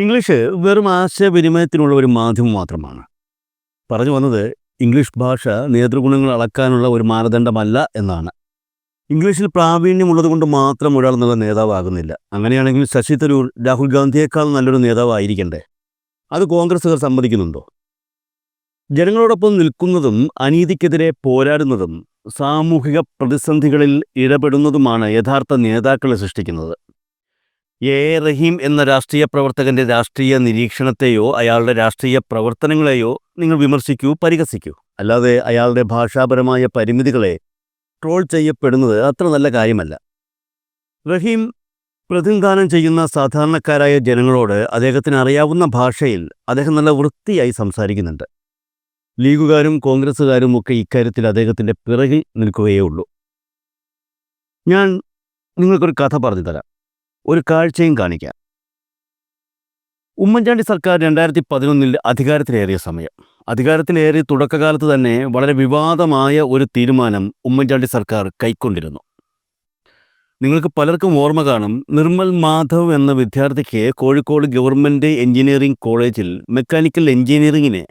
English വെറും ആശയവിനിമയത്തിനുള്ള ഒരു മാധ്യമം മാത്രമാണ്. പറഞ്ഞു വന്നത് ഇംഗ്ലീഷ് ഭാഷ നേതൃഗുണങ്ങൾ അളക്കാനുള്ള ഒരു മാനദണ്ഡമല്ല എന്നാണ്. ഇംഗ്ലീഷിൽ പ്രാവീണ്യമുള്ളതുകൊണ്ട് മാത്രം ഒരാൾ നല്ല നേതാവാകുന്നില്ല. അങ്ങനെയാണെങ്കിൽ ശശി തരൂർ രാഹുൽ ഗാന്ധിയേക്കാൾ നല്ലൊരു നേതാവായിരിക്കണ്ടേ? അത് കോൺഗ്രസ്സുകാർ സമ്മതിക്കുന്നുണ്ടോ? ജനങ്ങളോടൊപ്പം നിൽക്കുന്നതും അനീതിക്കെതിരെ പോരാടുന്നതും സാമൂഹിക പ്രതിസന്ധികളിൽ ഇടപെടുന്നതുമാണ് യഥാർത്ഥ നേതാക്കളെ സൃഷ്ടിക്കുന്നത്. റഹീം എന്ന രാഷ്ട്രീയ പ്രവർത്തകന്റെ രാഷ്ട്രീയ നിരീക്ഷണത്തെയോ അയാളുടെ രാഷ്ട്രീയ പ്രവർത്തനങ്ങളെയോ നിങ്ങൾ വിമർശിക്കൂ, പരിഹസിക്കൂ. അല്ലാതെ അയാളുടെ ഭാഷാപരമായ പരിമിതികളെ ട്രോൾ ചെയ്യപ്പെടുന്നത് അത്ര നല്ല കാര്യമല്ല. റഹീം പ്രതിനിധാനം ചെയ്യുന്ന സാധാരണക്കാരായ ജനങ്ങളോട് അദ്ദേഹത്തിന് അറിയാവുന്ന ഭാഷയിൽ അദ്ദേഹം നല്ല വൃത്തിയായി സംസാരിക്കുന്നുണ്ട്. ലീഗുകാരും കോൺഗ്രസ്സുകാരും ഒക്കെ ഇക്കാര്യത്തിൽ അദ്ദേഹത്തിൻ്റെ പിറകിൽ നിൽക്കുകയേ ഉള്ളൂ. ഞാൻ നിങ്ങൾക്കൊരു കഥ പറഞ്ഞു തരാം, ഒരു കാഴ്ചയും കാണിക്കാം. ഉമ്മൻചാണ്ടി സർക്കാർ 2011 അധികാരത്തിലേറിയ സമയം. അധികാരത്തിലേറി തുടക്കകാലത്ത് തന്നെ വളരെ വിവാദമായ ഒരു തീരുമാനം ഉമ്മൻചാണ്ടി സർക്കാർ കൈക്കൊണ്ടിരുന്നു. നിങ്ങൾക്ക് പലർക്കും ഓർമ്മ കാണും, നിർമ്മൽ മാധവ് എന്ന വിദ്യാർത്ഥിക്ക് കോഴിക്കോട് ഗവൺമെൻറ് എഞ്ചിനീയറിംഗ് കോളേജിൽ മെക്കാനിക്കൽ എഞ്ചിനീയറിംഗിന്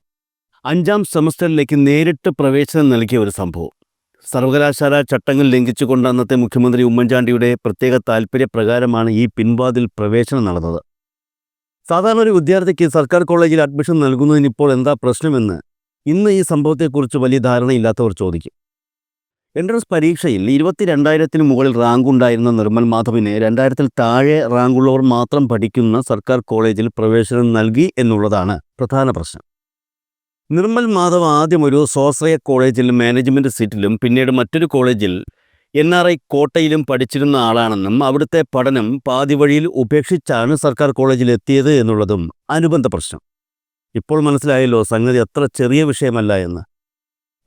5ാം സെമസ്റ്ററിലേക്ക് നേരിട്ട് പ്രവേശനം നൽകിയ ഒരു സംഭവം. സർവകലാശാല ചട്ടങ്ങൾ ലംഘിച്ചുകൊണ്ട് അന്നത്തെ മുഖ്യമന്ത്രി ഉമ്മൻചാണ്ടിയുടെ പ്രത്യേക താൽപ്പര്യപ്രകാരമാണ് ഈ പിൻവാതിൽ പ്രവേശനം നടന്നത്. സാധാരണ ഒരു വിദ്യാർത്ഥിക്ക് സർക്കാർ കോളേജിൽ അഡ്മിഷൻ നൽകുന്നതിന് ഇപ്പോൾ എന്താ പ്രശ്നമെന്ന് ഇന്ന് ഈ സംഭവത്തെക്കുറിച്ച് വലിയ ധാരണയില്ലാത്തവർ ചോദിക്കും. എൻട്രൻസ് പരീക്ഷയിൽ 22,000-ന് മുകളിൽ റാങ്കുണ്ടായിരുന്ന നിർമ്മൽ മാധവിന് 2000-ൽ താഴെ റാങ്കുള്ളവർ മാത്രം പഠിക്കുന്ന സർക്കാർ കോളേജിൽ പ്രവേശനം നൽകി എന്നുള്ളതാണ് പ്രധാന പ്രശ്നം. നിർമ്മൽ മാധവ് ആദ്യം ഒരു സ്വാശ്രയ കോളേജിൽ മാനേജ്മെൻറ്റ് സീറ്റിലും പിന്നീട് മറ്റൊരു കോളേജിൽ NRI കോട്ടയിലും പഠിച്ചിരുന്ന ആളാണെന്നും അവിടുത്തെ പഠനം പാതി വഴിയിൽ ഉപേക്ഷിച്ചാണ് സർക്കാർ കോളേജിൽ എത്തിയത് എന്നുള്ളതും അനുബന്ധ പ്രശ്നം. ഇപ്പോൾ മനസ്സിലായല്ലോ സംഗതി അത്ര ചെറിയ വിഷയമല്ല എന്ന്.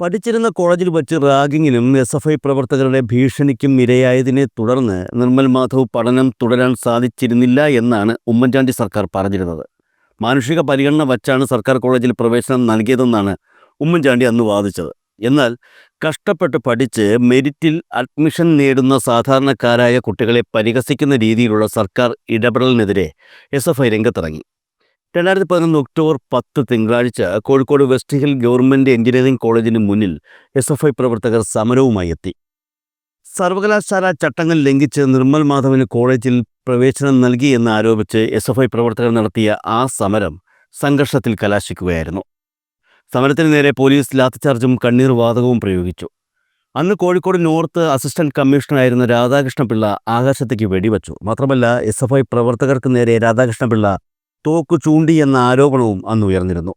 പഠിച്ചിരുന്ന കോളേജിൽ വച്ച് റാഗിങ്ങിനും SFI പ്രവർത്തകരുടെ ഭീഷണിക്കും ഇരയായതിനെ തുടർന്ന് നിർമ്മൽ മാധവ് പഠനം തുടരാൻ സാധിച്ചിരുന്നില്ല എന്നാണ് ഉമ്മൻചാണ്ടി സർക്കാർ പറഞ്ഞിരുന്നത്. മാനുഷിക പരിഗണന വച്ചാണ് സർക്കാർ കോളേജിൽ പ്രവേശനം നൽകിയതെന്നാണ് ഉമ്മൻചാണ്ടി അന്ന് വാദിച്ചത്. എന്നാൽ കഷ്ടപ്പെട്ട് പഠിച്ച് മെരിറ്റിൽ അഡ്മിഷൻ നേടുന്ന സാധാരണക്കാരായ കുട്ടികളെ പരിഹസിക്കുന്ന രീതിയിലുള്ള സർക്കാർ ഇടപെടലിനെതിരെ SFI രംഗത്തിറങ്ങി. 2011 ഒക്ടോബർ 10 തിങ്കളാഴ്ച Kozhikode west hill government engineering കോളേജിന് മുന്നിൽ SFI പ്രവർത്തകർ സമരവുമായി എത്തി. സർവകലാശാല ചട്ടങ്ങൾ ലംഘിച്ച് നിർമ്മൽ മാധവിന് കോളേജിൽ പ്രവേശനം നൽകി എന്ന് ആരോപിച്ച് SFI പ്രവർത്തകർ നടത്തിയ ആ സമരം സംഘർഷത്തിൽ കലാശിക്കുകയായിരുന്നു. സമരത്തിന് നേരെ പോലീസ് ലാത്തിച്ചാർജും കണ്ണീർ വാതകവും പ്രയോഗിച്ചു. അന്ന് കോഴിക്കോട് നോർത്ത് അസിസ്റ്റന്റ് കമ്മീഷണറായിരുന്ന രാധാകൃഷ്ണപിള്ള ആകാശത്തേക്ക് വെടിവെച്ചു. മാത്രമല്ല SFI പ്രവർത്തകർക്ക് നേരെ രാധാകൃഷ്ണപിള്ള തോക്ക് ചൂണ്ടി എന്ന ആരോപണവും അന്ന് ഉയർന്നിരുന്നു.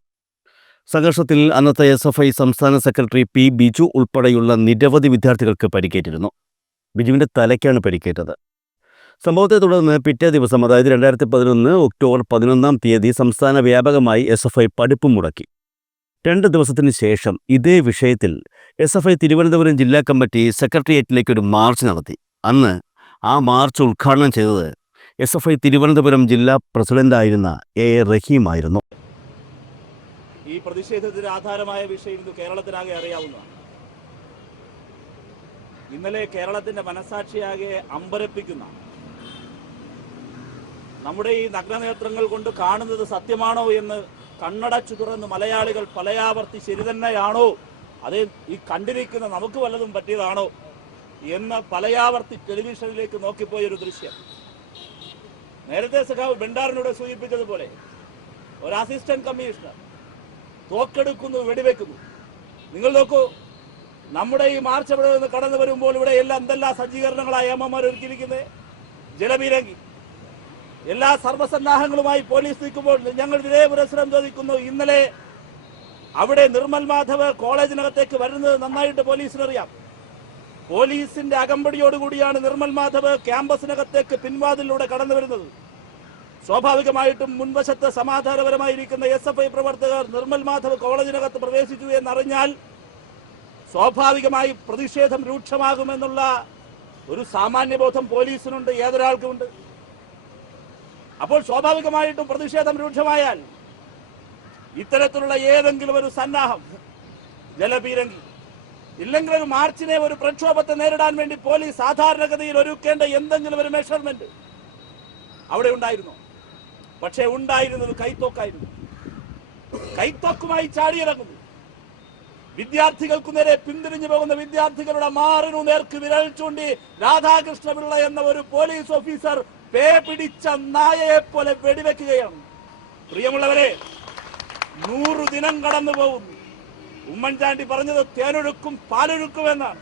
സംഘർഷത്തിൽ അന്നത്തെ SFI സംസ്ഥാന സെക്രട്ടറി P. ബിജു ഉൾപ്പെടെയുള്ള നിരവധി വിദ്യാർത്ഥികൾക്ക് പരിക്കേറ്റിരുന്നു. ബിജുവിൻ്റെ തലയ്ക്കാണ് പരിക്കേറ്റത്. സംഭവത്തെ തുടർന്ന് പിറ്റേ ദിവസം, അതായത് 2011 ഒക്ടോബർ 11-ാം തീയതി സംസ്ഥാന വ്യാപകമായി SFI പഠിപ്പ് മുടക്കി. 2 ദിവസത്തിന് ശേഷം ഇതേ വിഷയത്തിൽ SFI തിരുവനന്തപുരം ജില്ലാ കമ്മിറ്റി സെക്രട്ടേറിയറ്റിലേക്ക് ഒരു മാർച്ച് നടത്തി. അന്ന് ആ മാർച്ച് ഉദ്ഘാടനം ചെയ്തത് SFI തിരുവനന്തപുരം ജില്ലാ പ്രസിഡന്റായിരുന്ന റഹീം ആയിരുന്നു. ഈ പ്രതിഷേധത്തിന് ആധാരമായ വിഷയം ഇത് കേരളത്തിനാകെ അറിയാവുന്നതാണ്. ഇന്നലെ കേരളത്തിന്റെ മനസാക്ഷിയാകെ അമ്പരപ്പിക്കുന്ന, നമ്മുടെ ഈ നഗ്നനേത്രങ്ങൾ കൊണ്ട് കാണുന്നത് സത്യമാണോ എന്ന് കണ്ണടച്ചു തുറന്ന് മലയാളികൾ പലയാവർത്തി ശരി തന്നെയാണോ, അതേ ഈ കണ്ടിരിക്കുന്ന നമുക്ക് വല്ലതും പറ്റിയതാണോ എന്ന് പലയാവർത്തി ടെലിവിഷനിലേക്ക് നോക്കിപ്പോയൊരു ദൃശ്യം. നേരത്തെ സഖാവ് ബെണ്ടാറിനോട് സൂചിപ്പിച്ചതുപോലെ ഒരു അസിസ്റ്റന്റ് കമ്മീഷണർ തോക്കെടുക്കുന്നു, വെടിവെക്കുന്നു. നിങ്ങൾ നോക്കൂ, നമ്മുടെ ഈ മാർച്ച് ഇവിടെ നിന്ന് കടന്നു വരുമ്പോൾ ഇവിടെ എല്ലാം എന്തെല്ലാം സജ്ജീകരണങ്ങളായി അമ്മമാർ ഒരുക്കിയിരിക്കുന്നത്. ജലപീരങ്കി, എല്ലാ സർവ്വസന്നാഹങ്ങളുമായി പോലീസ് നിൽക്കുമ്പോൾ ഞങ്ങൾ ഇതേ പുരസ്സരം ചോദിക്കുന്നു. ഇന്നലെ അവിടെ നിർമ്മൽ മാധവ് കോളേജിനകത്തേക്ക് വരുന്നത് നന്നായിട്ട് പോലീസിനറിയാം. പോലീസിന്റെ അകമ്പടിയോടുകൂടിയാണ് നിർമ്മൽ മാധവ് ക്യാമ്പസിനകത്തേക്ക് പിൻവാതിലൂടെ കടന്നു വരുന്നത്. സ്വാഭാവികമായിട്ടും മുൻവശത്ത് സമാധാനപരമായിരിക്കുന്ന SFI പ്രവർത്തകർ നിർമ്മൽ മാധവ് കോളേജിനകത്ത് പ്രവേശിച്ചു എന്നറിഞ്ഞാൽ സ്വാഭാവികമായി പ്രതിഷേധം രൂക്ഷമാകുമെന്നുള്ള ഒരു സാമാന്യബോധം പോലീസിനുണ്ട്, ഏതൊരാൾക്കുമുണ്ട്. അപ്പോൾ സ്വാഭാവികമായിട്ടും പ്രതിഷേധം രൂക്ഷമായാൽ ഇത്തരത്തിലുള്ള ഏതെങ്കിലും ഒരു സന്നാഹം, ജലപീരങ്കി, ഇല്ലെങ്കിൽ ഒരു മാർച്ചിനെ, ഒരു പ്രക്ഷോഭത്തെ നേരിടാൻ വേണ്ടി പോലീസ് സാധാരണഗതിയിൽ ഒരുക്കേണ്ട എന്തെങ്കിലും ഒരു മെഷർമെന്റ് അവിടെ ഉണ്ടായിരുന്നു. പക്ഷെ ഉണ്ടായിരുന്നത് കൈത്തോക്കായിരുന്നു. കൈത്തോക്കുമായി ചാടിയിറങ്ങുന്നു. വിദ്യാർത്ഥികൾക്കു നേരെ പിന്തിരിഞ്ഞു പോകുന്ന വിദ്യാർത്ഥികളുടെ മാറിനു നേർക്ക് വിരൽ ചൂണ്ടി രാധാകൃഷ്ണപിള്ള എന്ന ഒരു പോലീസ് ഓഫീസർ പേ പിടിച്ച നായയെ പോലെ വെടിവെക്കുകയാണ്. പ്രിയമുള്ളവരെ, 100 ദിനം കടന്നു പോകുന്നു. ഉമ്മൻചാണ്ടി പറഞ്ഞത് തേനൊഴുക്കും പാലൊഴുക്കും എന്നാണ്.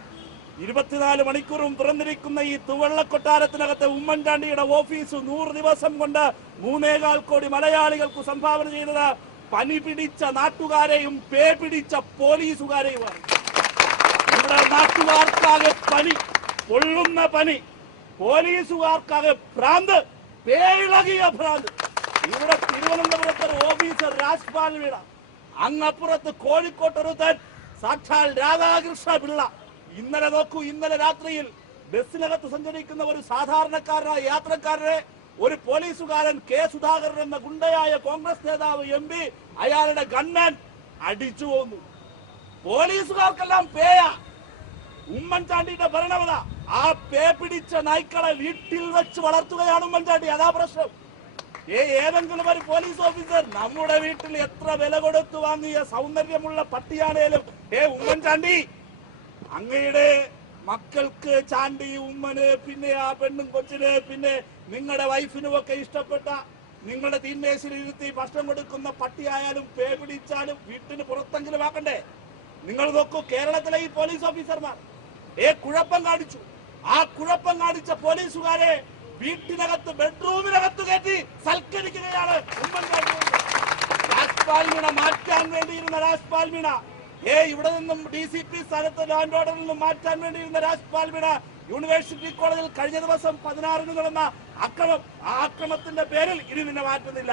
24 മണിക്കൂറും തുറന്നിരിക്കുന്ന ഈ തുവള്ള കൊട്ടാരത്തിനകത്തെ ഉമ്മൻചാണ്ടിയുടെ ഓഫീസ് 100 ദിവസം കൊണ്ട് 3.25 കോടി മലയാളികൾക്ക് സംഭാവന ചെയ്തത് പനി പിടിച്ച നാട്ടുകാരെയും പേ പിടിച്ച പോലീസുകാരെയുമാണ്. ഇവിടെ നാട്ടുകാർക്കാകെ പനി, പൊള്ളുന്ന പനി, പോലീസുകാർക്കാകെ ഭ്രാന്ത്, പേയിളകിയ ഭ്രാന്ത്. ഇവിടെ തിരുവനന്തപുരത്ത് ഒരു ഓഫീസർ രാജ്പാൽ വീണ, അങ്ങപ്പുറത്ത് കോഴിക്കോട്ടൊരുത്തൻ സാക്ഷാൽ രാധാകൃഷ്ണ പിള്ള. ഇന്നലെ നോക്കൂ, ഇന്നലെ രാത്രിയിൽ ബസ്സിനകത്ത് സഞ്ചരിക്കുന്ന ഒരു സാധാരണക്കാരനായ യാത്രക്കാരനെ ഒരു പോലീസുകാരൻ കെ സുധാകരൻ എന്ന ഗുണ്ടയായ കോൺഗ്രസ് നേതാവ് MP അയാളുടെ ഗൺമാൻ അടിച്ചു പോന്നു. പോലീസുകാർക്കെല്ലാം പേയാ. ഉമ്മൻചാണ്ടിയുടെ ഭരണമത. ആ പേ പിടിച്ച നായ്ക്കളെ വീട്ടിൽ വെച്ച് വളർത്തുകയാണ് ഉമ്മൻചാണ്ടി. അതാ പ്രശ്നം. ഏതെങ്കിലും ഒരു പോലീസ് ഓഫീസർ നമ്മുടെ വീട്ടിൽ എത്ര വില കൊടുത്തു വാങ്ങിയ സൗന്ദര്യമുള്ള പട്ടിയാണേലും ഉമ്മൻചാണ്ടി, അങ്ങയുടെ മക്കൾക്ക് ചാണ്ടി ഉമ്മന്, പിന്നെ ആ പെണ്ണും കൊച്ചിന്, പിന്നെ നിങ്ങളുടെ വൈഫിനും ഒക്കെ ഇഷ്ടപ്പെട്ട നിങ്ങളുടെ തീന്മേശയിൽ ഇരുത്തി ഭക്ഷണം കൊടുക്കുന്ന പട്ടിയായാലും പേ പിടിച്ചാലും വീട്ടിന് പുറത്തെങ്കിലും ആക്കണ്ടേ? നിങ്ങൾ നോക്കൂ, കേരളത്തിലെ ഈ പോലീസ് ഓഫീസർമാർ കുഴപ്പം കാണിച്ചു. ആ കുഴപ്പം കാണിച്ച പോലീസുകാരെ വീട്ടിനകത്ത്, ബെഡ്റൂമിനകത്ത് കയറ്റി സൽക്കരിക്കുകയാണ് ഉമ്മൻചാണ്ടി. രാജ്പാൽ മീണ മാറ്റാൻ വേണ്ടിയിരുന്ന രാജ്പാൽ മീണ, ഇവിടെ നിന്നും DCP സ്ഥാനത്ത് ലാൻഡ് ഓർഡറിൽ നിന്നും മാറ്റാൻ വേണ്ടിയിരുന്ന രാജ്പാൽ മീണ യൂണിവേഴ്സിറ്റി കോളേജിൽ കഴിഞ്ഞ ദിവസം 16-ന് നടന്ന അക്രമം, ആ അക്രമത്തിന്റെ പേരിൽ ഇനി നിന്നെ മാറ്റുന്നില്ല.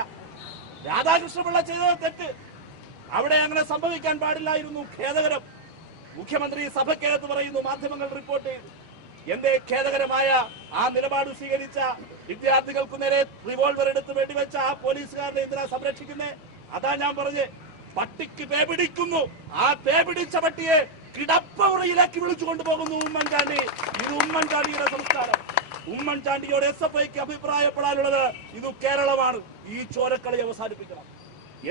രാധാകൃഷ്ണപിള്ള ചെയ്തത് തെറ്റ്. അവിടെ അങ്ങനെ സംഭവിക്കാൻ പാടില്ലായിരുന്നു. ഖേദകരം. മുഖ്യമന്ത്രി സഭയ്ക്കകത്ത് പറയുന്നു, മാധ്യമങ്ങൾ റിപ്പോർട്ട് ചെയ്തു. എന്തേ ഖേദകരമായ ആ നിലപാട് സ്വീകരിച്ച വിദ്യാർത്ഥികൾക്കു നേരെ റിവോൾവർ എടുത്ത് വെടിവെച്ച ആ പോലീസുകാരനെ എന്തിനാ സംരക്ഷിക്കുന്നേ? അതാ ഞാൻ പറഞ്ഞ്, പട്ടിക്ക് പേ പിടിക്കുന്നു. ആ പേ പിടിച്ച പട്ടിയെ കിടപ്പുറയിലേക്ക് വിളിച്ചു കൊണ്ടുപോകുന്നു ഉമ്മൻചാണ്ടി. ഇത് ഉമ്മൻചാണ്ടിയുടെ സംസ്കാരം. ഉമ്മൻചാണ്ടിയോട് SFIക്ക് അഭിപ്രായപ്പെടാനുള്ളത്, ഇത് കേരളമാണ്. ഈ ചോരക്കളി അവസാനിപ്പിക്കണം.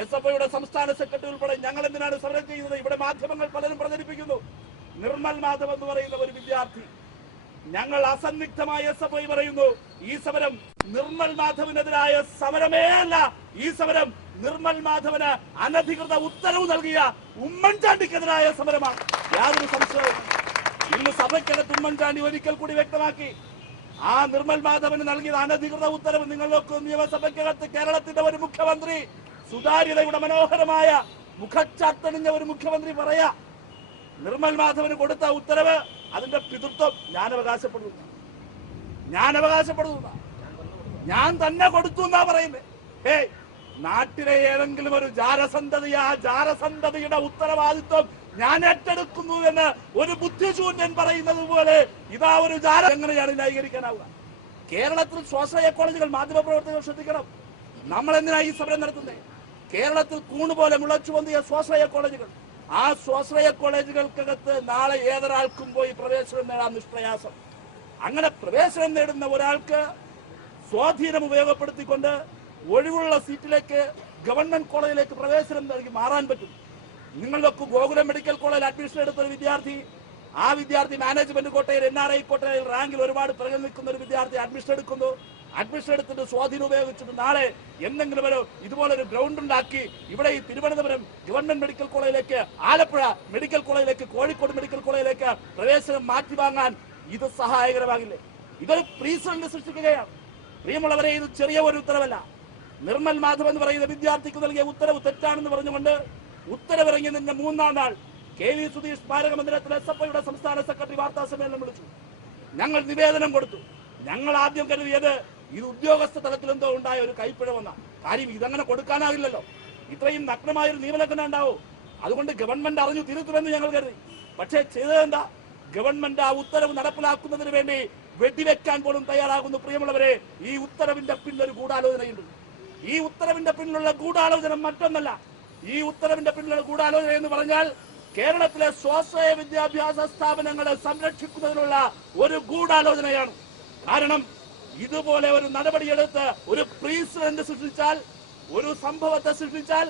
SFIയുടെ സംസ്ഥാന സെക്രട്ടറി ഉൾപ്പെടെ ഞങ്ങൾ എന്തിനാണ് സമരം ചെയ്യുന്നത്? ഇവിടെ മാധ്യമങ്ങൾ പലരും പ്രചരിപ്പിക്കുന്നു. നിർമ്മൽ മാധവ് എന്ന് പറയുന്ന ഒരു വിദ്യാർത്ഥി, ഞങ്ങൾ അസന്നിഗ്ധമായ SFI പറയുന്നു, ഈ സമരം നിർമ്മൽ മാധവിനെതിരായ സമരമേ അല്ല. ഈ സമരം നിർമ്മൽ മാധവന് അനധികൃത ഉത്തരവ് നൽകിയ ഉമ്മൻചാണ്ടിക്കെതിരായ സമരമാണ്. യാതൊരു സംശയവും. ഇന്ന് സഭയ്ക്കകത്ത് ഉമ്മൻചാണ്ടി ഒരിക്കൽ കൂടി വ്യക്തമാക്കി, ആ നിർമ്മൽ മാധവന് നൽകിയ അനധികൃത ഉത്തരവ് നിങ്ങൾ നോക്കൂ. നിയമസഭയ്ക്കകത്ത് കേരളത്തിന്റെ ഒരു മുഖ്യമന്ത്രി, സുതാര്യതയുടെ മനോഹരമായ മുഖച്ചാത്തണിഞ്ഞ ഒരു മുഖ്യമന്ത്രി പറയാ, നിർമ്മൽ മാധവന് കൊടുത്ത ഉത്തരവ്, അതിന്റെ പിതൃത്വം ഞാൻ അവകാശപ്പെടുന്നു, ഞാൻ തന്നെ കൊടുത്തു എന്നാ പറയുന്നത്. നാട്ടിലെ ഏതെങ്കിലും ഒരു ജാരസന്തതി, ആ ജാരസന്തതിയുടെ ഉത്തരവാദിത്വം ഞാൻ ഏറ്റെടുക്കുന്നു എന്ന് ഒരു ബുദ്ധിശൂന്യൻ പറയുന്നത് പോലെ ഇതാ ഒരു ജാര. എങ്ങനെയാണ് ന്യായീകരിക്കാനാവുക? കേരളത്തിൽ സ്വാശ്രയ കോളേജുകൾ, മാധ്യമപ്രവർത്തകർ ശ്രദ്ധിക്കണം. നമ്മൾ എന്തിനാ ഈ സമരം നടത്തുന്നത്? കേരളത്തിൽ കൂണുപോലെ മുളച്ചു പൊന്തിയ സ്വാശ്രയ കോളേജുകൾ, ആ സ്വാശ്രയ കോളേജുകൾക്കകത്ത് നാളെ ഏതൊരാൾക്കും പോയി പ്രവേശനം നേടാൻ നിഷ്പ്രയാസം. അങ്ങനെ പ്രവേശനം നേടുന്ന ഒരാൾക്ക് സ്വാധീനം ഉപയോഗപ്പെടുത്തിക്കൊണ്ട് ഒഴിവുള്ള സീറ്റിലേക്ക്, ഗവൺമെന്റ് കോളേജിലേക്ക് പ്രവേശനം നൽകി മാറാൻ പറ്റും. നിങ്ങളിലൊക്കെ ഗോകുലം മെഡിക്കൽ കോളേജിൽ അഡ്മിഷൻ എടുത്തൊരു വിദ്യാർത്ഥി, ആ വിദ്യാർത്ഥി മാനേജ്മെന്റ് കോട്ടയിൽ, NRI കോട്ടയിൽ റാങ്കിൽ ഒരുപാട് പിറകെ നിൽക്കുന്ന ഒരു വിദ്യാർത്ഥി അഡ്മിഷൻ എടുക്കുന്നു. അഡ്മിഷൻ എടുത്തിട്ട് സ്വാധീനം ഉപയോഗിച്ചിട്ട് നാളെ എന്തെങ്കിലും ഒരു ഇതുപോലൊരു ഗ്രൗണ്ട് ഉണ്ടാക്കി ഇവിടെ ഈ തിരുവനന്തപുരം ഗവൺമെന്റ് മെഡിക്കൽ കോളേജിലേക്ക്, ആലപ്പുഴ മെഡിക്കൽ കോളേജിലേക്ക്, കോഴിക്കോട് മെഡിക്കൽ കോളേജിലേക്ക് പ്രവേശനം മാറ്റി വാങ്ങാൻ ഇത് സഹായകരമാകില്ലേ? ഇതൊരു പ്രീസന്റ് സൃഷ്ടിക്കുകയാണ്. പ്രിയമുള്ളവരെ, ഇത് ചെറിയ ഒരു ഉത്തരവല്ല. നിർമ്മൽ മാധവ് എന്ന് പറയുന്ന വിദ്യാർത്ഥിക്ക് നൽകിയ ഉത്തരവ് തെറ്റാണെന്ന് പറഞ്ഞുകൊണ്ട് ഉത്തരവിറങ്ങിയതിന്റെ 3-ാം നാൾ KV സുധീഷ് സ്മാരക മന്ദിരത്തിൽ SFIയുടെ സംസ്ഥാന സെക്രട്ടറി വാർത്താ സമ്മേളനം വിളിച്ചു. ഞങ്ങൾ നിവേദനം കൊടുത്തു. ഞങ്ങൾ ആദ്യം കരുതിയത് ഇത് ഉദ്യോഗസ്ഥ തലത്തിൽ എന്തോ ഉണ്ടായ ഒരു കൈപ്പിഴവെന്ന കാര്യം. ഇതങ്ങനെ കൊടുക്കാനാവില്ലല്ലോ. ഇത്രയും നഗ്നമായൊരു നിയമലംഘനം ഉണ്ടാവോ? അതുകൊണ്ട് ഗവൺമെന്റ് അറിഞ്ഞു തിരുത്തുമെന്ന് ഞങ്ങൾ കരുതി. പക്ഷേ ചെയ്തതെന്താ? ഗവൺമെന്റ് ആ ഉത്തരവ് നടപ്പിലാക്കുന്നതിന് വേണ്ടി വെടിവെക്കാൻ പോലും തയ്യാറാകുന്നു. പ്രിയമുള്ളവരെ, ഈ ഉത്തരവിന്റെ പിന്നിലൊരു ഗൂഢാലോചനയുണ്ട്. ഈ ഉത്തരവിന്റെ പിന്നിലുള്ള ഗൂഢാലോചന മറ്റൊന്നല്ല. ഈ ഉത്തരവിന്റെ പിന്നിലുള്ള ഗൂഢാലോചന എന്ന് പറഞ്ഞാൽ കേരളത്തിലെ സ്വാശ്രയ വിദ്യാഭ്യാസ സ്ഥാപനങ്ങളെ സംരക്ഷിക്കുന്നതിനുള്ള ഒരു ഗൂഢാലോചനയാണ്. കാരണം ഇതുപോലെ ഒരു നടപടിയെടുത്ത് ഒരു പ്രസിഡന്റ് സൃഷ്ടിച്ചാൽ, ഒരു സംഭവത്തെ സൃഷ്ടിച്ചാൽ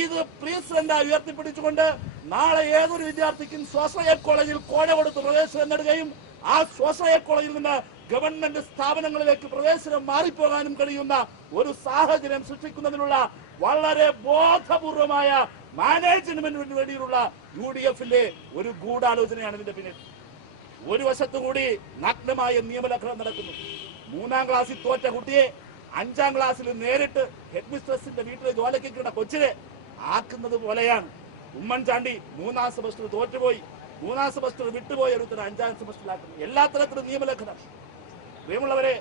ഇത് പ്രസിഡന്റായി ഉയർത്തിപ്പിടിച്ചുകൊണ്ട് നാളെ ഏതൊരു വിദ്യാർത്ഥിക്കും സ്വാശ്രയ കോളേജിൽ കോഴ കൊടുത്ത് പ്രവേശനം നേടുകയും ആ സ്വാശ്രയ കോളേജിൽ നിന്ന് ഗവൺമെന്റ് സ്ഥാപനങ്ങളിലേക്ക് പ്രവേശനം മാറിപ്പോകാനും കഴിയുന്ന ഒരു സാഹചര്യം സൃഷ്ടിക്കുന്നതിനുള്ള വളരെ ബോധപൂർവമായ മാനേജ്മെന്റിന് വേണ്ടിയുള്ള UDFിന്റെ ഒരു ഗൂഢാലോചനയാണ് ഇതിന്റെ പിന്നിൽ. ഒരു വശത്തുകൂടി നഗ്നമായ നിയമലംഘനം നടക്കുന്നു. 3ാം ക്ലാസ്സിൽ തോറ്റ കുട്ടിയെ 5ാം ക്ലാസ്സിൽ നേരിട്ട് ഹെഡ് മിസ്ട്രസിന്റെ വീട്ടിലെ ജോലിക്ക് കിട്ടുന്ന കൊച്ചിനെ ആക്കുന്നത് പോലെയാണ് ഉമ്മൻചാണ്ടി 3ാം സെമസ്റ്റർ തോറ്റുപോയി, 3ാം സെമസ്റ്റർ വിട്ടുപോയ ഒരുത്തര 5ാം സെമസ്റ്ററിലാക്കുന്നത്. എല്ലാ തരത്തിലും നിയമലംഘനം. പ്രിയമുള്ളവരെ,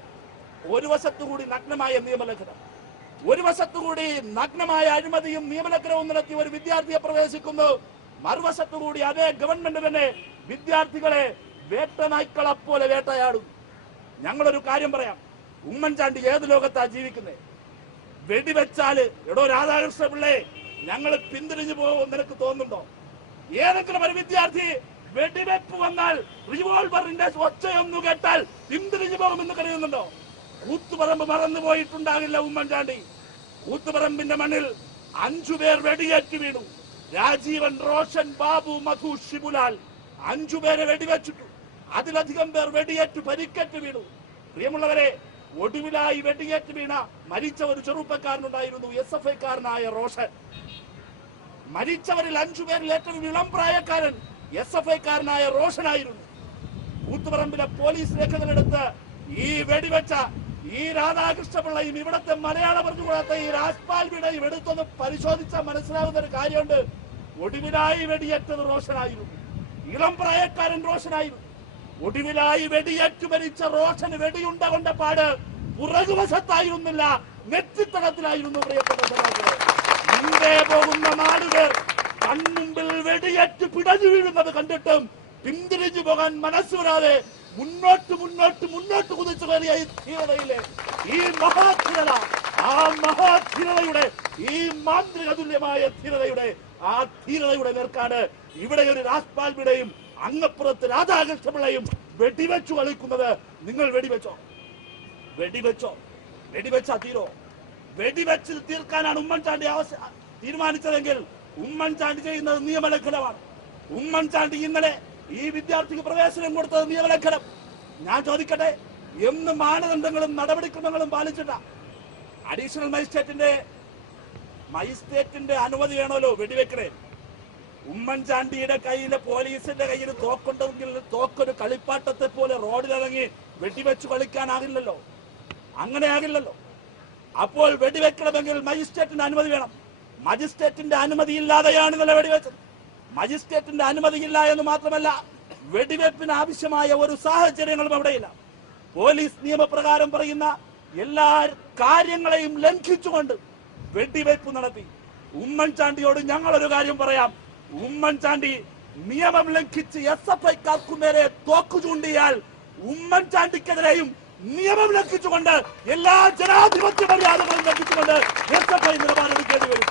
ഒരു വശത്തുകൂടി നഗ്നമായ നിയമലംഘനം, ഒരു വശത്തുകൂടി നഗ്നമായ അഴിമതിയും നിയമലംഘനവും നടത്തി ഒരു വിദ്യാർത്ഥിയെ പ്രവേശിക്കുന്നു. മറുവശത്തുകൂടി അതേ ഗവൺമെന്റ് തന്നെ വിദ്യാർത്ഥികളെ വേട്ടനായ്ക്കളെ പോലെ വേട്ടയാടും. ഞങ്ങളൊരു കാര്യം പറയാം, ഉമ്മൻചാണ്ടി ഏത് ലോകത്താ ജീവിക്കുന്നത്? വെടിവെച്ചാല് എടോ രാധാകൃഷ്ണ പിള്ളേ ഞങ്ങൾ പിന്തിരിഞ്ഞു പോകും നിനക്ക് തോന്നുന്നുണ്ടോ? ഏതെങ്കിലും ഒരു വിദ്യാർത്ഥി വെടിവെപ്പ് വന്നാൽ റിവോൾവറിന്റെ ഒച്ചയൊന്നു കേട്ടാൽ പിന്തിരിഞ്ഞു പോകുമെന്ന് കരുതുന്നുണ്ടോ? കൂത്തുപറമ്പ് മറന്നുപോയിട്ടുണ്ടാകില്ല ഉമ്മൻചാണ്ടി. കൂത്തുപറമ്പിന്റെ മണ്ണിൽ 5 പേർ വെടിയേറ്റ് വീണു. രാജീവൻ, റോഷൻ, ബാബു, മധു, ഷിബുലാൽ 5 പേരെ വെടിവെച്ചിട്ടു. അതിലധികം പേർ വെടിയേറ്റ് പരിക്കേറ്റ് വീണു. പ്രിയമുള്ളവരെ, ഒടുവിലായി വെടിയേറ്റ് വീണ മരിച്ച ഒരു ചെറുപ്പക്കാരനുണ്ടായിരുന്നു, SFIക്കാരനായ റോഷൻ. മരിച്ചവരിൽ 5 പേരിൽ ഏറ്റവും ഇളം പ്രായക്കാരൻ SFIക്കാരനായ റോഷനായിരുന്നു. കൂത്തുപറമ്പിലെ പോലീസ് രേഖകളെടുത്ത് ഈ വെടിവെച്ച ഈ രാധാകൃഷ്ണപിള്ളയും ഇവിടത്തെ മലയാളം പറഞ്ഞുകൂടാത്ത ഈ രാജ്പാൽവിടയും എടുത്തൊന്ന് പരിശോധിച്ചാൽ മനസ്സിലാവുന്ന ഒരു കാര്യമുണ്ട്. ഒടുവിലായി വെടിയേറ്റത് റോഷനായിരുന്നു, ഇളം പ്രായക്കാരൻ റോഷനായിരുന്നു. ഒടുവിലായി വെടിയേറ്റു മരിച്ച റോഷന് വെടിയുണ്ട കൊണ്ട പാട് പുറകുവശത്തായിരുന്നില്ല, നെറ്റിത്തടത്തിലായിരുന്നു. പ്രിയപ്പെട്ട സഹോദരങ്ങളെ, മുമ്പേ പോകുന്ന 4 പേർ കൺമുമ്പിൽ വെടിയേറ്റ് പിടഞ്ഞു വീഴുന്നത് കണ്ടിട്ടും പിന്തിരിഞ്ഞു പോകാൻ മനസ്സ് വരാതെ മുന്നോട്ട് മുന്നോട്ട് മുന്നോട്ട് കുതിച്ചു കയറിയ ഈ ധീരതയിലെ ഈ മഹാധീരത, ആ മഹാധീരതയുടെ ഈ മാന്ത്രിക തുല്യമായ ധീരതയുടെ ആ ധീരതയുടെ നേർക്കാണ് ഇവിടെ ഒരു രാജ്പാൽവിടയും അങ്ങപ്പുറത്ത് രാധാകൃഷ്ണപിള്ളയും വെടിവെച്ചു കളിക്കുന്നത്. നിങ്ങൾ വെടിവെച്ചോ? വെടിവെച്ചോ? വെടിവെച്ചാ തീരോ? വെടിവെച്ച് തീർക്കാനാണ് ഉമ്മൻചാണ്ടി തീരുമാനിച്ചതെങ്കിൽ ഉമ്മൻചാണ്ടി ചെയ്യുന്നത് നിയമലംഘനമാണ്. ഉമ്മൻചാണ്ടി ഇന്നലെ ഈ വിദ്യാർത്ഥിക്ക് പ്രവേശനം കൊടുത്തത് നിയമലംഘനം. ഞാൻ ചോദിക്കട്ടെ, എന്ന് മാനദണ്ഡങ്ങളും നടപടിക്രമങ്ങളും പാലിച്ചിട്ട അഡീഷണൽ മജിസ്ട്രേറ്റിന്റെ അനുമതി വേണമല്ലോ വെടിവെക്കണേ. ഉമ്മൻചാണ്ടിയുടെ കയ്യിലെ പോലീസിന്റെ കയ്യിൽ തോക്കുണ്ടെങ്കിൽ തോക്കൊരു കളിപ്പാട്ടത്തെ പോലെ റോഡിലിറങ്ങി വെടിവെച്ചു കളിക്കാനാകില്ലല്ലോ, അങ്ങനെയാകില്ലല്ലോ. അപ്പോൾ വെടിവെക്കണമെങ്കിൽ മജിസ്ട്രേറ്റിന്റെ അനുമതി വേണം. മജിസ്ട്രേറ്റിന്റെ അനുമതി ഇല്ലാതെയാണ് ഇന്നലെ വെടിവെച്ചത്. മജിസ്ട്രേറ്റിന്റെ അനുമതിയില്ല എന്ന് മാത്രമല്ല, വെടിവെപ്പിന് ആവശ്യമായ ഒരു സാഹചര്യങ്ങളും അവിടെയില്ല. പോലീസ് നിയമപ്രകാരം പറയുന്ന എല്ലാ കാര്യങ്ങളെയും ലംഘിച്ചുകൊണ്ട് വെടിവെപ്പ് നടത്തി. ഉമ്മൻചാണ്ടിയോട് ഞങ്ങളൊരു കാര്യം പറയാം, ഉമ്മൻചാണ്ടി നിയമം ലംഘിച്ച് SFIക്കാർക്കു നേരെ തോക്കു ചൂണ്ടിയാൽ ഉമ്മൻചാണ്ടിക്കെതിരെയും നിയമം ലംഘിച്ചുകൊണ്ട് എല്ലാ ജനാധിപത്യ മര്യാദകളും ലംഘിച്ചുകൊണ്ട് SFI നിലപാടെടുക്കേണ്ടി വരും.